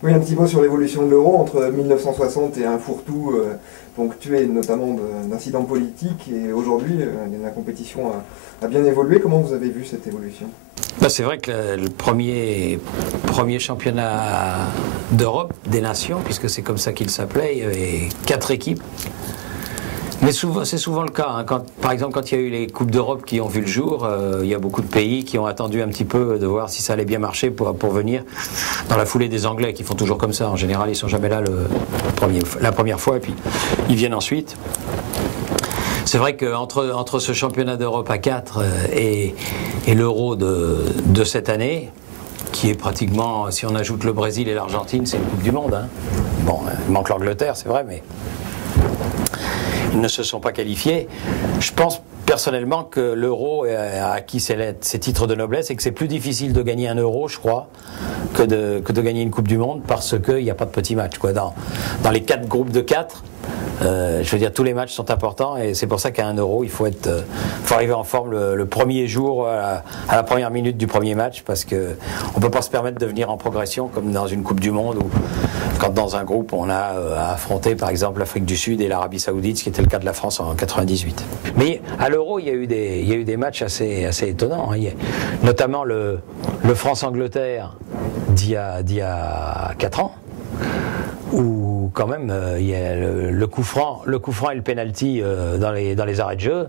Oui, un petit mot sur l'évolution de l'euro entre 1960 et un fourre-tout ponctué notamment d'incidents politiques. Et aujourd'hui, la compétition a bien évolué. Comment vous avez vu cette évolution? C'est vrai que le premier championnat d'Europe des nations, puisque c'est comme ça qu'il s'appelait, il y avait 4 équipes. Mais c'est souvent le cas. Hein. Par exemple, quand il y a eu les Coupes d'Europe qui ont vu le jour, il y a beaucoup de pays qui ont attendu un petit peu de voir si ça allait bien marcher pour venir dans la foulée des Anglais, qui font toujours comme ça. En général, ils ne sont jamais là la première fois, et puis ils viennent ensuite. C'est vrai qu'entre ce championnat d'Europe à 4 et l'Euro de cette année, qui est pratiquement, si on ajoute le Brésil et l'Argentine, c'est une Coupe du Monde. Hein. Bon, il manque l'Angleterre, c'est vrai, mais ils ne se sont pas qualifiés. Je pense personnellement que l'Euro a acquis ses titres de noblesse et que c'est plus difficile de gagner un Euro, je crois, que de gagner une Coupe du Monde, parce qu'il n'y a pas de petits matchs. Dans les 4 groupes de 4, je veux dire, tous les matchs sont importants, et c'est pour ça qu'à un Euro, il faut arriver en forme le premier jour, à la première minute du premier match, parce qu'on ne peut pas se permettre de venir en progression comme dans une Coupe du Monde, ou quand dans un groupe on a à affronter par exemple l'Afrique du Sud et l'Arabie Saoudite, ce qui était le cas de la France en 98. Mais à l'Euro, il y a eu des matchs assez étonnants. Hein. Notamment le France-Angleterre d'il y a 4 ans, où quand même il y a le coup franc et le penalty dans les arrêts de jeu.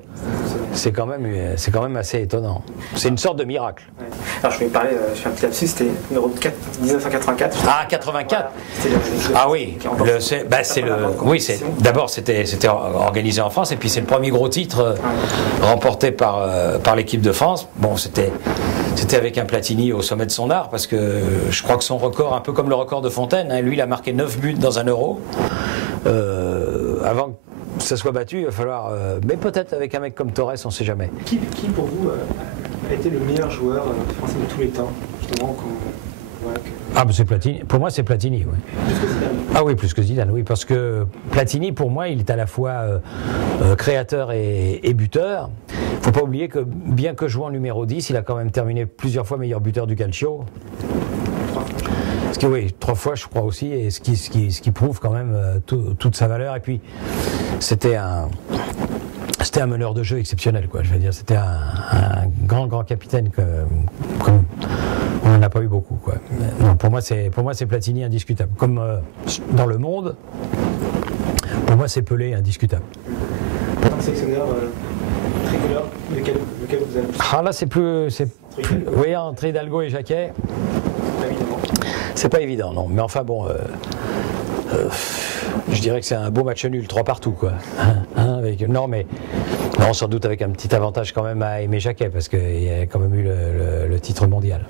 C'est quand même assez étonnant. C'est une sorte de miracle. Ouais. Alors je vais parler, je fais un petit lapsus, c'était l'Euro de 1984. Ah, 84. Voilà, ah oui, d'abord c'était organisé en France, et puis c'est le premier gros titre remporté par l'équipe de France. Bon, c'était avec un Platini au sommet de son art, parce que je crois que son record, un peu comme le record de Fontaine, hein, lui il a marqué 9 buts dans un Euro. Avant que ça soit battu, il va falloir... mais peut-être avec un mec comme Torres, on ne sait jamais. Qui pour vous a été le meilleur joueur français de tous les temps, justement, Ah, c'est Platini. Pour moi, c'est Platini, oui. Plus que Zidane. Ah oui, plus que Zidane, oui, parce que Platini, pour moi, il est à la fois créateur et buteur. Il ne faut pas oublier que, bien que jouant numéro 10, il a quand même terminé plusieurs fois meilleur buteur du Calcio. Oui, 3 fois, je crois aussi, et ce qui prouve quand même toute sa valeur. Et puis, c'était un meneur de jeu exceptionnel, quoi. Je veux dire, c'était un grand capitaine comme on n'en a pas eu beaucoup, quoi. Non, pour moi, c'est Platini indiscutable. Comme dans le monde, pour moi, c'est Pelé indiscutable. Un sélectionneur tricolore, lequel vous avez... Ah là, c'est plus... Oui, entre Hidalgo et Jacquet. C'est pas évident, non. Mais enfin bon, je dirais que c'est un beau match nul, 3 partout, quoi. Non, sans doute avec un petit avantage quand même à Aimé Jacquet, parce qu'il y a quand même eu le titre mondial.